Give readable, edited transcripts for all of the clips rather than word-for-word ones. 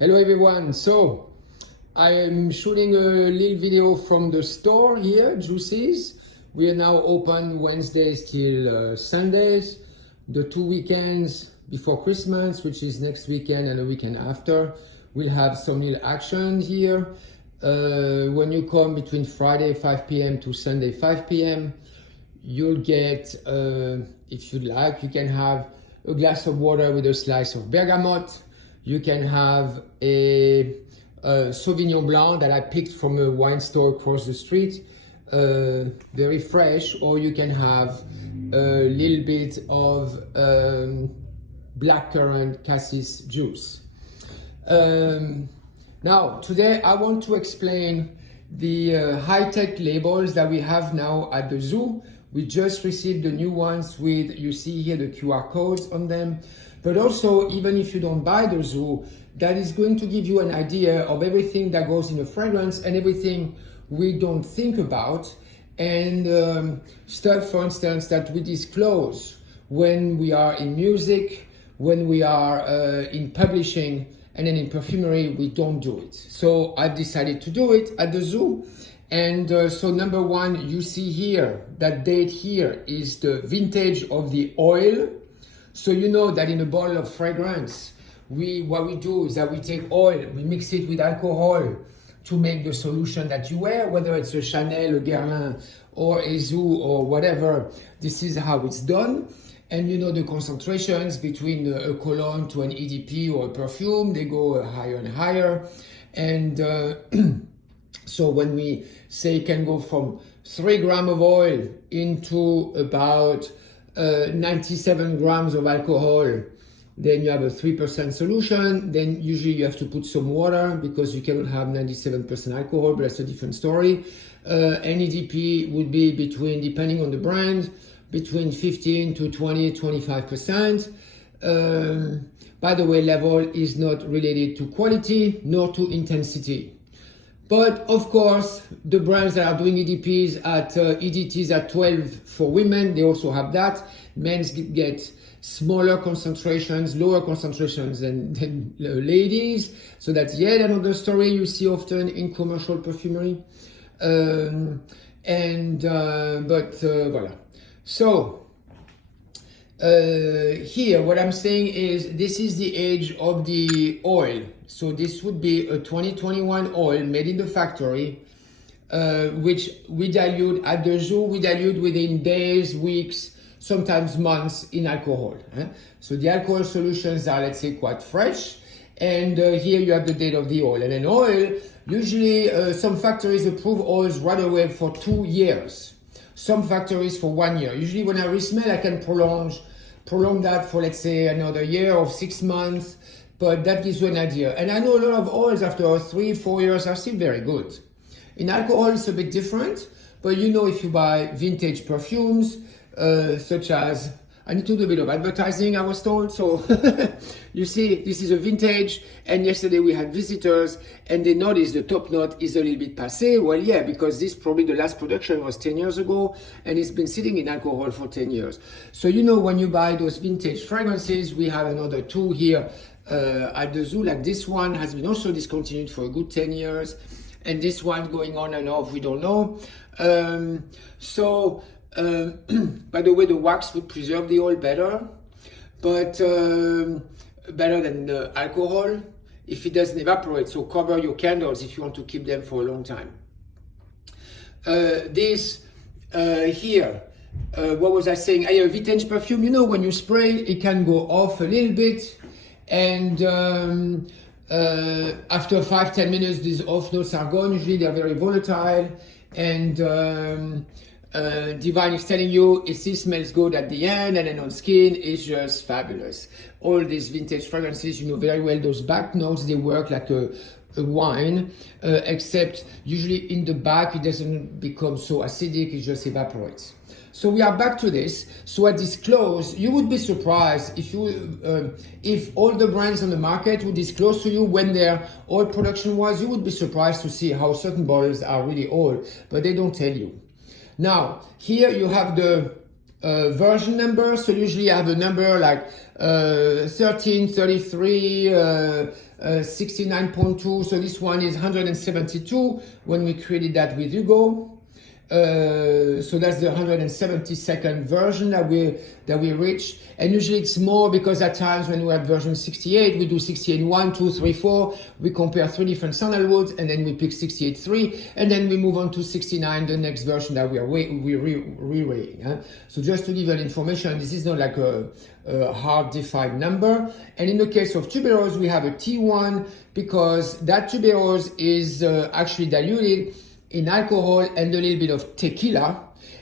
Hello everyone. So I am shooting a little video from the store here, Juices. We are now open Wednesdays till Sundays. The 2 weekends before Christmas, which is next weekend and the weekend after, we'll have some little action here. When you come between Friday 5 p.m. to Sunday 5 p.m., you'll get, if you'd like, you can have a glass of water with a slice of bergamot. You can have a Sauvignon Blanc that I picked from a wine store across the street, very fresh, or you can have a little bit of blackcurrant cassis juice. Now, today I want to explain the high-tech labels that we have now at the zoo. We just received the new ones with, you see here, the QR codes on them. But also, even if you don't buy the zoo, that is going to give you an idea of everything that goes in a fragrance and everything we don't think about. And stuff, for instance, that we disclose when we are in music, when we are in publishing, and then in perfumery, we don't do it. So I've decided to do it at the zoo. And so number one, you see here, that date here is the vintage of the oil. So you know that in a bottle of fragrance, what we do is that we take oil, we mix it with alcohol to make the solution that you wear, whether it's a Chanel, a Guerlain, or a Zoo, or whatever. This is how it's done. And you know the concentrations between a cologne to an EDP or a perfume, they go higher and higher. And so when we say it can go from 3 grams of oil into about 97 grams of alcohol, then you have a 3% solution. Then usually you have to put some water because you cannot have 97% alcohol, but that's a different story. NEDP would be between, depending on the brand, between 15 to 20, 25%. By the way, level is not related to quality nor to intensity. But of course, the brands that are doing EDPs at EDTs at 12 for women, they also have that. Men's get smaller concentrations, lower concentrations than ladies. So that's yet another story you see often in commercial perfumery. Voilà. So here, what I'm saying is this is the age of the oil. So this would be a 2021 oil made in the factory, which we dilute at the zoo. We dilute within days, weeks, sometimes months in alcohol. So the alcohol solutions are, let's say, quite fresh. And here you have the date of the oil. And then oil, usually some factories approve oils right away for 2 years. Some factories for 1 year. Usually when I resmell, I can prolong that for, let's say, another year or 6 months, but that gives you an idea. And I know a lot of oils after 3-4 years are still very good. In alcohol, it's a bit different, but you know, if you buy vintage perfumes, such as, I need to do a bit of advertising, I was told. So you see, this is a vintage, and yesterday we had visitors and they noticed the top note is a little bit passé. Well, yeah, because this probably the last production was 10 years ago and it's been sitting in alcohol for 10 years. So you know, when you buy those vintage fragrances, we have another 2 here at the zoo, like this one has been also discontinued for a good 10 years. And this one going on and off, we don't know. By the way, the wax would preserve the oil better, but better than the alcohol if it doesn't evaporate. So cover your candles if you want to keep them for a long time. This here, what was I saying? A vintage perfume, you know, when you spray, it can go off a little bit, and after 5-10 minutes, these off notes are gone. Usually they're very volatile, and Divine is telling you it still smells good at the end, and then on skin it's just fabulous. All these vintage fragrances, you know very well, those back notes, they work like a wine, except usually in the back it doesn't become so acidic, it just evaporates. So we are back to this. So at this close, you would be surprised if all the brands on the market would disclose to you when their oil production was. You would be surprised to see how certain bottles are really old, but they don't tell you. Now, here you have the version number. So usually I have a number like 1333, 69.2. So this one is 172 when we created that with Hugo. So that's the 172nd version that we reach, and usually it's more because at times when we have version 68, we do 68 1, 2, 3, 4. We compare 3 different sandalwoods, and then we pick 68.3, and then we move on to 69, the next version that we are re-rating. So just to give you an information, this is not like a hard defined number. And in the case of tuberose, we have a T1 because that tuberose is actually diluted in alcohol and a little bit of tequila,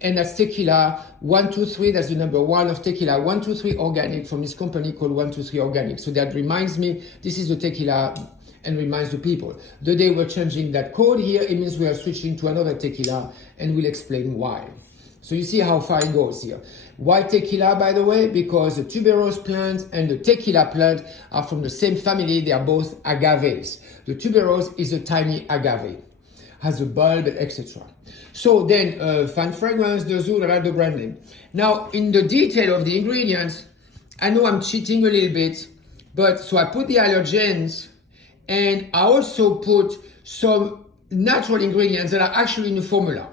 and that's tequila 123. That's the number 1 of tequila 123 organic from this company called 123 Organic. So that reminds me, this is the tequila, and reminds the people the day we're changing that code here, it means we are switching to another tequila, and we'll explain why. So you see how far it goes here. Why tequila, by the way? Because the tuberose plant and the tequila plant are from the same family. They are both agaves. The tuberose is a tiny agave, has a bulb, etc. So then, fine fragrance, the Zoo, the brand name. Now, in the detail of the ingredients, I know I'm cheating a little bit, but so I put the allergens, and I also put some natural ingredients that are actually in the formula.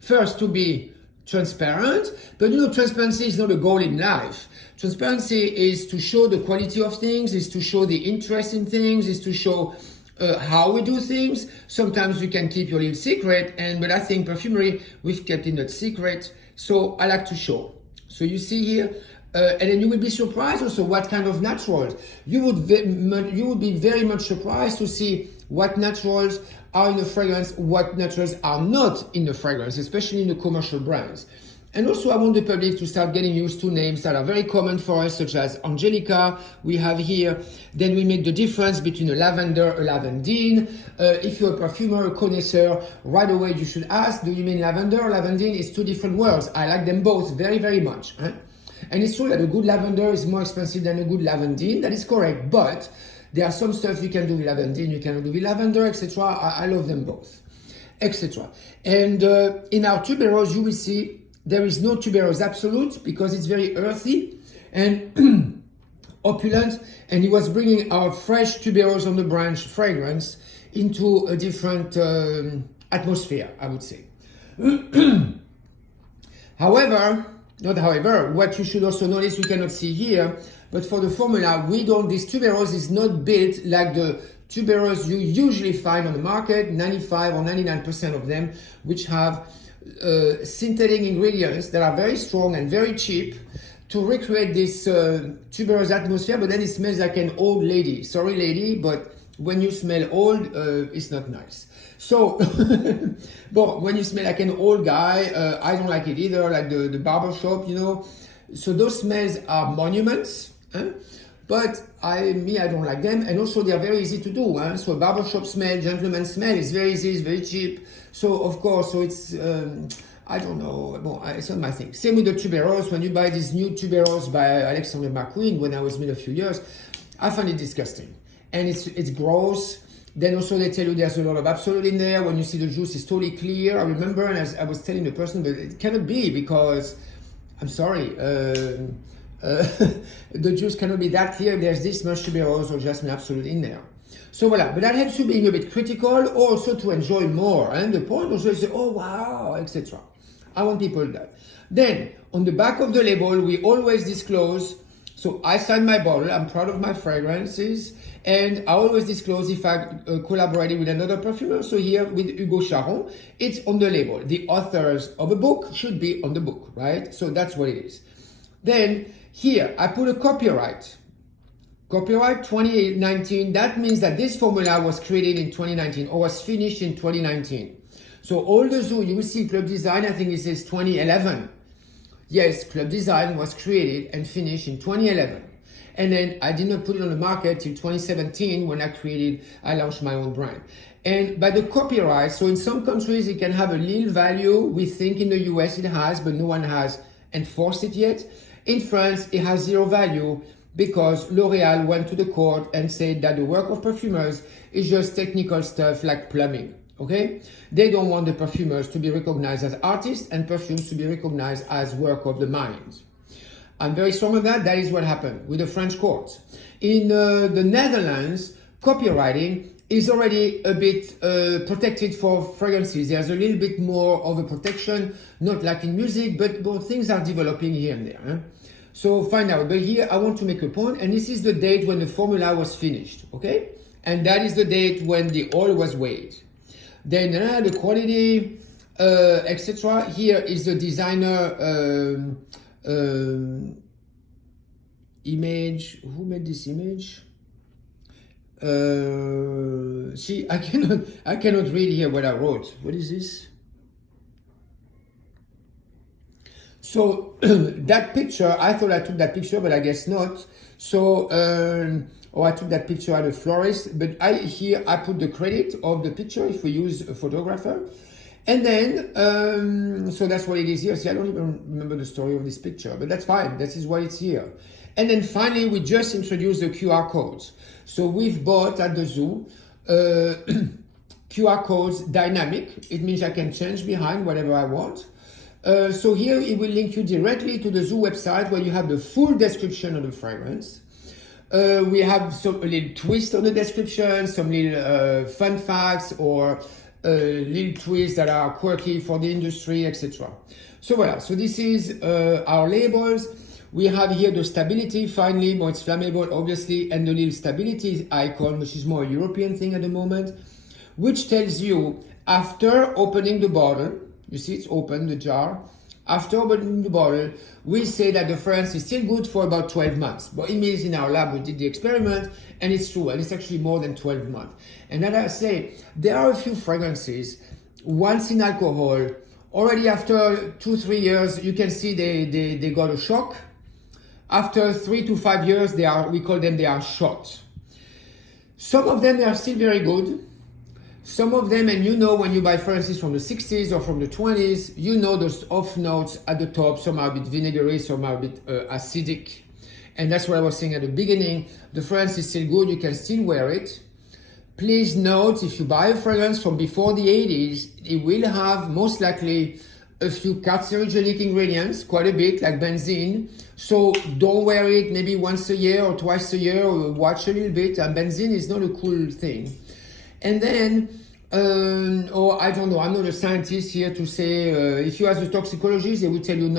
First, to be transparent, but you know, transparency is not a goal in life. Transparency is to show the quality of things, is to show the interest in things, is to show how we do things. Sometimes you can keep your little secret, but I think perfumery, we've kept it not secret. So I like to show. So you see here, and then you will be surprised also what kind of naturals. You would be very much surprised to see what naturals are in the fragrance, what naturals are not in the fragrance, especially in the commercial brands. And also I want the public to start getting used to names that are very common for us, such as Angelica, we have here. Then we make the difference between a lavender, a lavandine. If you're a perfumer, a connoisseur, right away you should ask, do you mean lavender or lavandine? It's two different words. I like them both very, very much. And it's true that a good lavender is more expensive than a good lavandine. That is correct, but there are some stuff you can do with lavandine, you can do with lavender, etc. I love them both, etc. And in our tuberose, you will see there is no tuberose absolute because it's very earthy and opulent, and he was bringing our fresh tuberose on the branch fragrance into a different atmosphere, I would say. However, what you should also notice, we cannot see here, but for the formula, this tuberose is not built like the tuberose you usually find on the market, 95 or 99% of them, which have synthetic ingredients that are very strong and very cheap to recreate this tuberose atmosphere, but then it smells like an old lady. Sorry, lady, but when you smell old, it's not nice. So, but when you smell like an old guy, I don't like it either, like the barber shop, you know. So those smells are monuments, but I don't like them, and also they are very easy to do. So barbershop smell, gentleman smell is very easy, it's very cheap. So of course, so it's I don't know, it's not my thing. Same with the tuberose. When you buy this new tuberose by Alexander McQueen, when I was made a few years, I find it disgusting, and it's gross. Then also they tell you there's a lot of absolute in there. When you see the juice is totally clear. I remember, and as I was telling the person, but it cannot be because, I'm sorry, the juice cannot be that clear. There's this much tuberose or just an absolute in there. So voila, but that helps you being a bit critical, also to enjoy more. And the point also is, oh wow, etc. I want people that. Then on the back of the label, we always disclose. So I sign my bottle. I'm proud of my fragrances. And I always disclose if I collaborated with another perfumer. So here with Hugo Charon, it's on the label. The authors of a book should be on the book, right? So that's what it is. Then here I put a copyright. Copyright 2019. That means that this formula was created in 2019 or was finished in 2019. So all the Zoo, you will see Club Design, I think it says 2011. Yes, Club Design was created and finished in 2011. And then I did not put it on the market till 2017 when I launched my own brand. And by the copyright, so in some countries it can have a little value. We think in the US it has, but no one has enforced it yet. In France, it has zero value because L'Oreal went to the court and said that the work of perfumers is just technical stuff like plumbing. Okay? They don't want the perfumers to be recognized as artists and perfumes to be recognized as work of the mind. I'm very strong on that. That is what happened with the French courts. In the Netherlands, copywriting is already a bit protected for fragrances. There's a little bit more of a protection, not like in music, but things are developing here and there. Huh? So find out. But here I want to make a point, and this is the date when the formula was finished, okay? And that is the date when the oil was weighed. Then the quality, etc. Here is the designer image. Who made this image? See, I cannot read here what I wrote. What is this? So that picture, I thought I took that picture, but I guess not. So, I took that picture at a florist, but here I put the credit of the picture if we use a photographer. And then, so that's what it is here. See, I don't even remember the story of this picture, but that's fine. This is why it's here. And then finally, we just introduced the QR codes. So we've bought at the zoo QR codes dynamic. It means I can change behind whatever I want. So here it will link you directly to the zoo website where you have the full description of the fragrance. We have a little twist on the description, some little fun facts or little twists that are quirky for the industry, etc. So voilà, so this is our labels. We have here the stability, finally, more it's flammable, obviously, and the little stability icon, which is more a European thing at the moment, which tells you after opening the bottle, you see it's open, the jar. After opening the bottle, we say that the fragrance is still good for about 12 months. But it means in our lab we did the experiment, and it's true, and it's actually more than 12 months. And as I say, there are a few fragrances, once in alcohol, already after 2-3 years, you can see they got a shock. After 3 to 5 years, we call them, they are shot. Some of them, they are still very good. Some of them, and you know when you buy fragrances from the 60s or from the 20s, you know those off notes at the top. Some are a bit vinegary, some are a bit acidic. And that's what I was saying at the beginning. The fragrance is still good, you can still wear it. Please note, if you buy a fragrance from before the 80s, it will have most likely a few carcinogenic ingredients, quite a bit, like benzene. So don't wear it maybe once a year or twice a year, or watch a little bit. And benzene is not a cool thing. And then, I don't know, I'm not a scientist here to say, if you ask the toxicologists, they will tell you no.